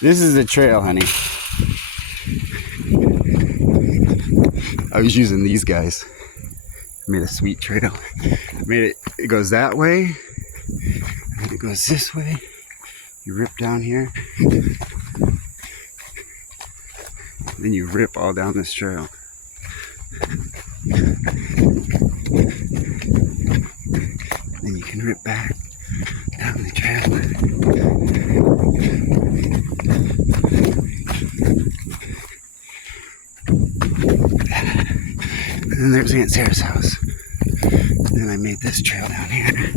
This is the trail, honey. I was using these guys. Made a sweet trail. It goes that way, and it goes this way. You rip down here, then you rip all down this trail. Then you can rip back down the trail. And then there's Aunt Sarah's house. And then I made this trail down here.